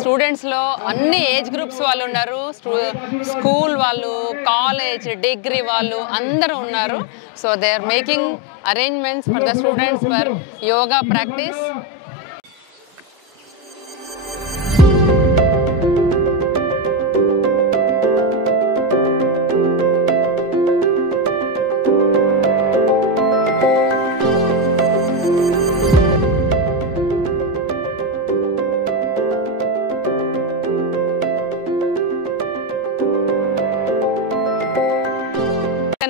స్టూడెంట్స్లో అన్ని age groups వాళ్ళు ఉన్నారు, స్కూల్ వాళ్ళు, కాలేజ్, డిగ్రీ వాళ్ళు అందరూ ఉన్నారు. So they are making arrangements for the students for yoga practice.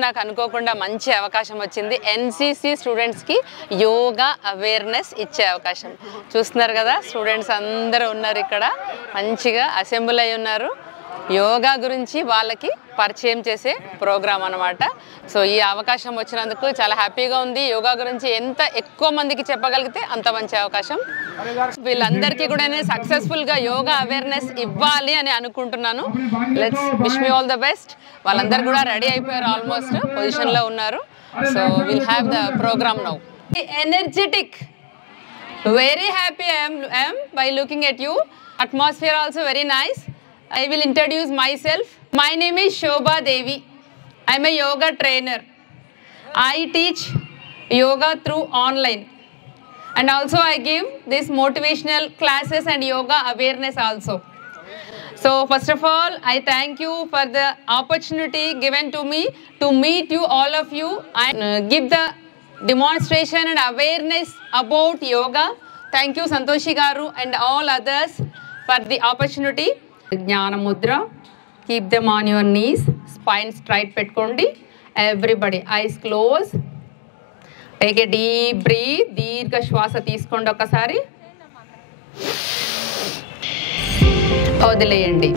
నాకు అనుకోకుండా మంచి అవకాశం వచ్చింది. ఎన్సిసి స్టూడెంట్స్కి యోగా అవేర్నెస్ ఇచ్చే అవకాశం. చూస్తున్నారు కదా, స్టూడెంట్స్ అందరూ ఉన్నారు ఇక్కడ, మంచిగా అసెంబ్ల్ అయి ఉన్నారు. యోగా గురించి వాళ్ళకి పరిచయం చేసే ప్రోగ్రామ్ అన్నమాట. సో ఈ అవకాశం వచ్చినందుకు చాలా హ్యాపీగా ఉంది. యోగా గురించి ఎంత ఎక్కువ మందికి చెప్పగలిగితే అంత మంచి అవకాశం. వీళ్ళందరికీ కూడా నేను సక్సెస్ఫుల్గా యోగా అవేర్నెస్ ఇవ్వాలి అని అనుకుంటున్నాను. Let's wish me all the best. వాళ్ళందరూ కూడా రెడీ అయిపోయారు, ఆల్మోస్ట్ పొజిషన్లో ఉన్నారు. So will have the programme now. Energetic, very happy I am by looking at you. Atmosphere also very nice. I will introduce myself. My name is Shobha Devi. I am a yoga trainer. I teach yoga through online. And also I give this motivational classes and yoga awareness also. So first of all, I thank you for the opportunity given to me to meet you, all of you, and give the demonstration and awareness about yoga. Thank you Santoshi Garu and all others for the opportunity. Jnana Mudra. Keep them on your knees. Spine straight petkondi. Everybody, eyes closed. Take a deep breath. Deergha shwasa teeskondi okasari. వదిలేయండి.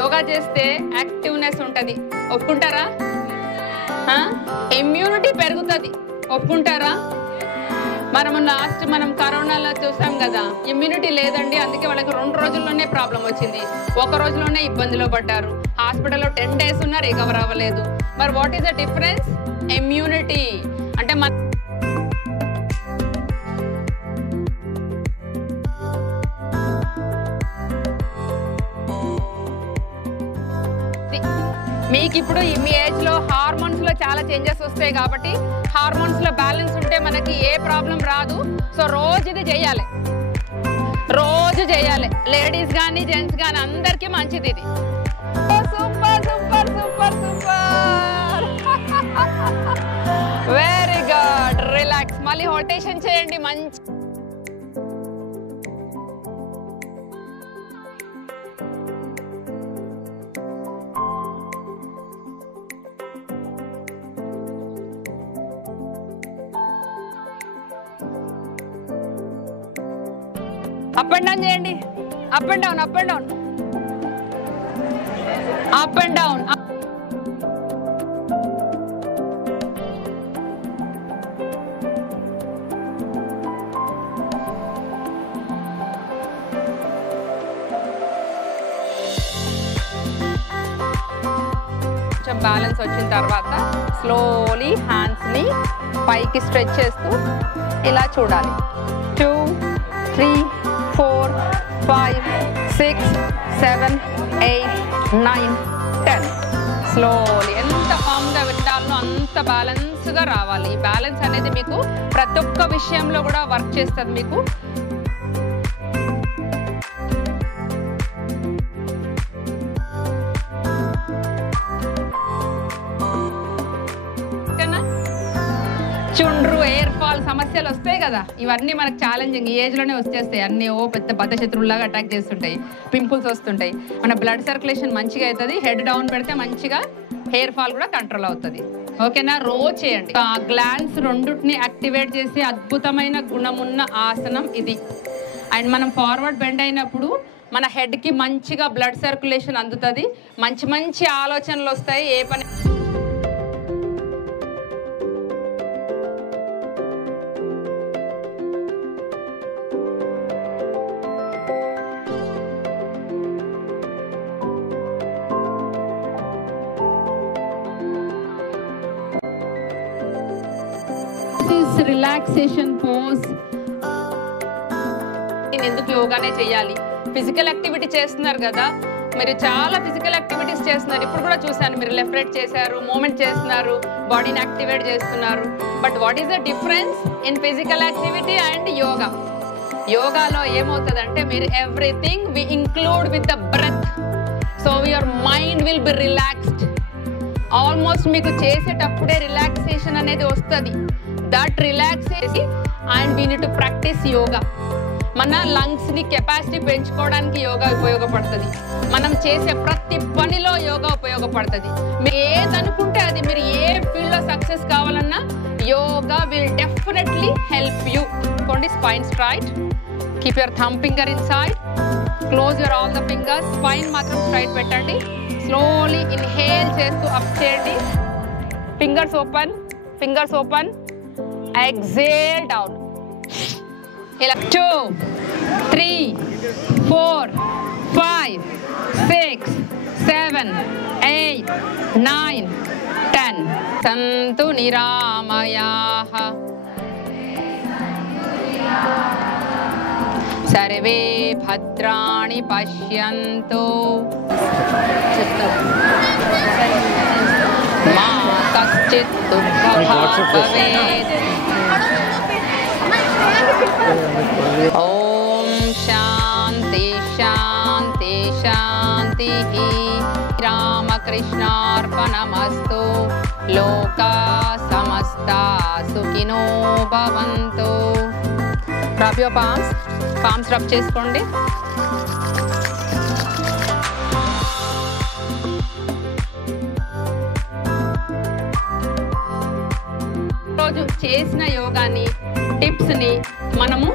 యోగా చేస్తే activeness ఉంటుంది, ఒప్పుకుంటారా? Immunity పెరుగుతుంది, ఒప్పుకుంటారా? మనం కరోనాలో చూసాం కదా, ఇమ్యూనిటీ లేదండి, అందుకే వాళ్ళకి 2 రోజుల్లోనే ప్రాబ్లం వచ్చింది, 1 రోజులోనే ఇబ్బందిలో పడ్డారు, హాస్పిటల్లో 10 days ఉన్నా రికవర్ అవ్వలేదు. మరి what is the difference? Immunity అంటే మీకు ఇప్పుడు మీ ఏజ్లో హార్మోన్స్లో చాలా చేంజెస్ వస్తాయి కాబట్టి హార్మోన్స్లో బ్యాలెన్స్ ఉంటే మనకి ఏ ప్రాబ్లం రాదు. సో రోజు ఇది చేయాలి, రోజు చేయాలి, లేడీస్ కానీ జెంట్స్ కానీ అందరికీ మంచిది ఇది. Super super super super, very good. Relax, మళ్ళీ రొటేషన్ చేయండి. మంచి అప్ అండ్ డౌన్ చేయండి, up and down, up and down, up and down. కొంచెం బ్యాలెన్స్ వచ్చిన తర్వాత స్లోలీ హ్యాండ్స్ని పైకి స్ట్రెచ్ చేస్తూ ఇలా చూడాలి. 2 3 4 5 6 7 8 9 10. స్లోలీ, ఎంత ఫామ్గా వింటాలో అంత బ్యాలెన్స్గా రావాలి. ఈ బ్యాలెన్స్ అనేది మీకు ప్రతి ఒక్క విషయంలో కూడా వర్క్ చేస్తుంది. మీకు ఓకేనా? చుండ్రు, ఎయిర్ ఫాల్ సమస్యలు వస్తాయి కదా, ఇవన్నీ మనకు ఛాలెంజింగ్. ఈ ఏజ్లోనే వచ్చేస్తాయి అన్నీ. పెద్ద బద్ధశత్రువులాగా అటాక్ చేస్తుంటాయి, పింపుల్స్ వస్తుంటాయి. మన బ్లడ్ సర్క్యులేషన్ మంచిగా అవుతుంది. హెడ్ డౌన్ పెడితే మంచిగా హెయిర్ ఫాల్ కూడా కంట్రోల్ అవుతుంది. ఓకేనా? రోజు చేయండి. ఆ గ్లాండ్స్ రెండుటిని యాక్టివేట్ చేసే అద్భుతమైన గుణమున్న ఆసనం ఇది. అండ్ మనం ఫార్వర్డ్ బెండ్ అయినప్పుడు మన హెడ్కి మంచిగా బ్లడ్ సర్క్యులేషన్ అందుతుంది. మంచి మంచి ఆలోచనలు వస్తాయి. ఏ పని రిలాక్సేషన్ పోజ్. ఎందుకు యోగానే చేయాలి? ఫిజికల్ యాక్టివిటీ చేస్తున్నారు కదా, మీరు చాలా ఫిజికల్ యాక్టివిటీస్ చేస్తున్నారు. ఇప్పుడు కూడా చూసాను, మీరు లెఫ్ట్ రైట్ చేశారు, మూమెంట్ చేస్తున్నారు, బాడీని యాక్టివేట్ చేస్తున్నారు. But what is the difference in physical activity and yoga? యోగాలో ఏమవుతుందంటే మీరు everything we include with the breath. So your mind will be relaxed. Almost మీకు చేసేటప్పుడే రిలాక్సేషన్ అనేది వస్తుంది. That relaxation and we need to practise yoga. మన లంగ్స్ని capacity పెంచుకోవడానికి యోగా ఉపయోగపడుతుంది. మనం చేసే ప్రతి పనిలో యోగా ఉపయోగపడుతుంది. మీరు ఏదనుకుంటే అది, మీరు ఏ ఫీల్డ్లో సక్సెస్ కావాలన్నా yoga will definitely help you. కొండి spine straight, keep your thumb finger inside, close your all the fingers. Spine మాత్రం స్ట్రైట్ పెట్టండి. స్లోలీ ఇన్హేల్ చేస్తూ అప్ చేయండి. Fingers open, fingers open. Exhale down. ఇలా 2 3 4 5 6 7 8 9 10. సంతు నిరామయాః సర్వే భద్రాణి పశ్యంతు మా కశ్చిత్ దుఃఖభాగ్ భవేత్. ఓం శాంతి శాంతి శాంతి. రామకృష్ణార్పణమస్తు. లోకా సమస్తా సుఖినో భవంతు. Rub your palms, palms rub చేసుకోండి. రోజు చేసిన యోగాని, టిప్స్ని మనము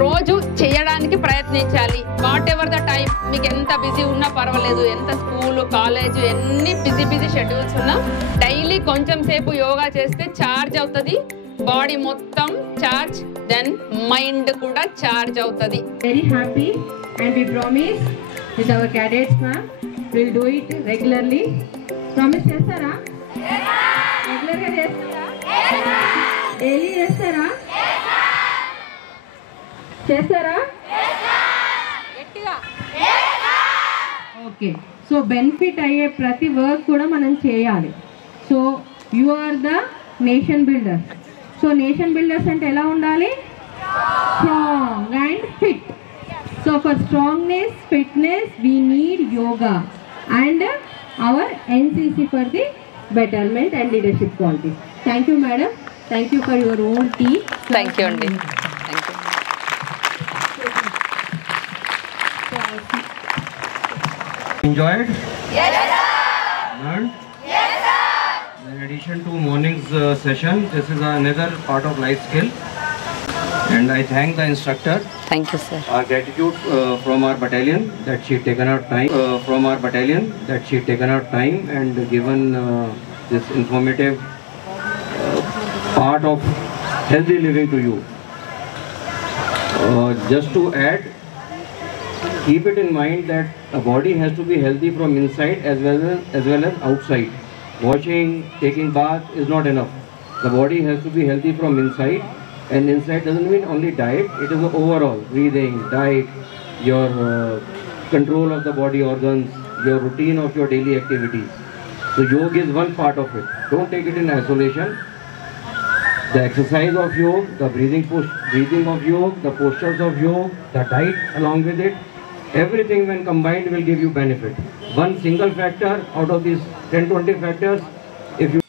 రోజు చేయడానికి ప్రయత్నించాలి. వాట్ ఎవర్ ద టైం, మీకు ఎంత బిజీ ఉన్నా పర్వాలేదు, ఎంత స్కూలు కాలేజ్ ఎన్ని బిజీ షెడ్యూల్స్ ఉన్నా డైలీ కొంచెం సేపు యోగా చేస్తే ఛార్జ్ అవుతుంది. బాడీ మొత్తం ఛార్జ్, దెన్ మైండ్ కూడా ఛార్జ్ అవుతుంది. Very happy and we promise with our cadets ma'am we'll do it regularly. Promise చేస్తారా? రెగ్యులర్ గా చేస్తారా? డైలీ చేస్తారా? చేస్తారా? ఓకే. సో బెనిఫిట్ అయ్యే ప్రతి వర్క్ కూడా మనం చేయాలి. So you are the nation builder. So nation builders అంటే ఎలా ఉండాలి? Strong and fit. So for strongness, fitness we need yoga and our NCC for the betterment and leadership qualities. Thank you madam. Thank you for your own team. Thank you అండి. Thank you. Enjoyed? Yes, sir. Learned? Yes, sir. In addition to morning's session, this is another part of life skill. And I thank the instructor. Thank you sir. Our gratitude from our battalion that she taken out time, and given this informative part of healthy living to you. Just to add, keep it in mind that a body has to be healthy from inside as well as outside. Washing, taking bath is not enough. The body has to be healthy from inside, and inside doesn't mean only diet. It is the overall breathing, diet, your control of the body organs, your routine of your daily activities. So yoga is one part of it. Don't take it in isolation. The exercise of yoga, the breathing of yoga, the postures of yoga, the diet along with it, everything when combined will give you benefit. One single factor out of these 10-20 factors, if you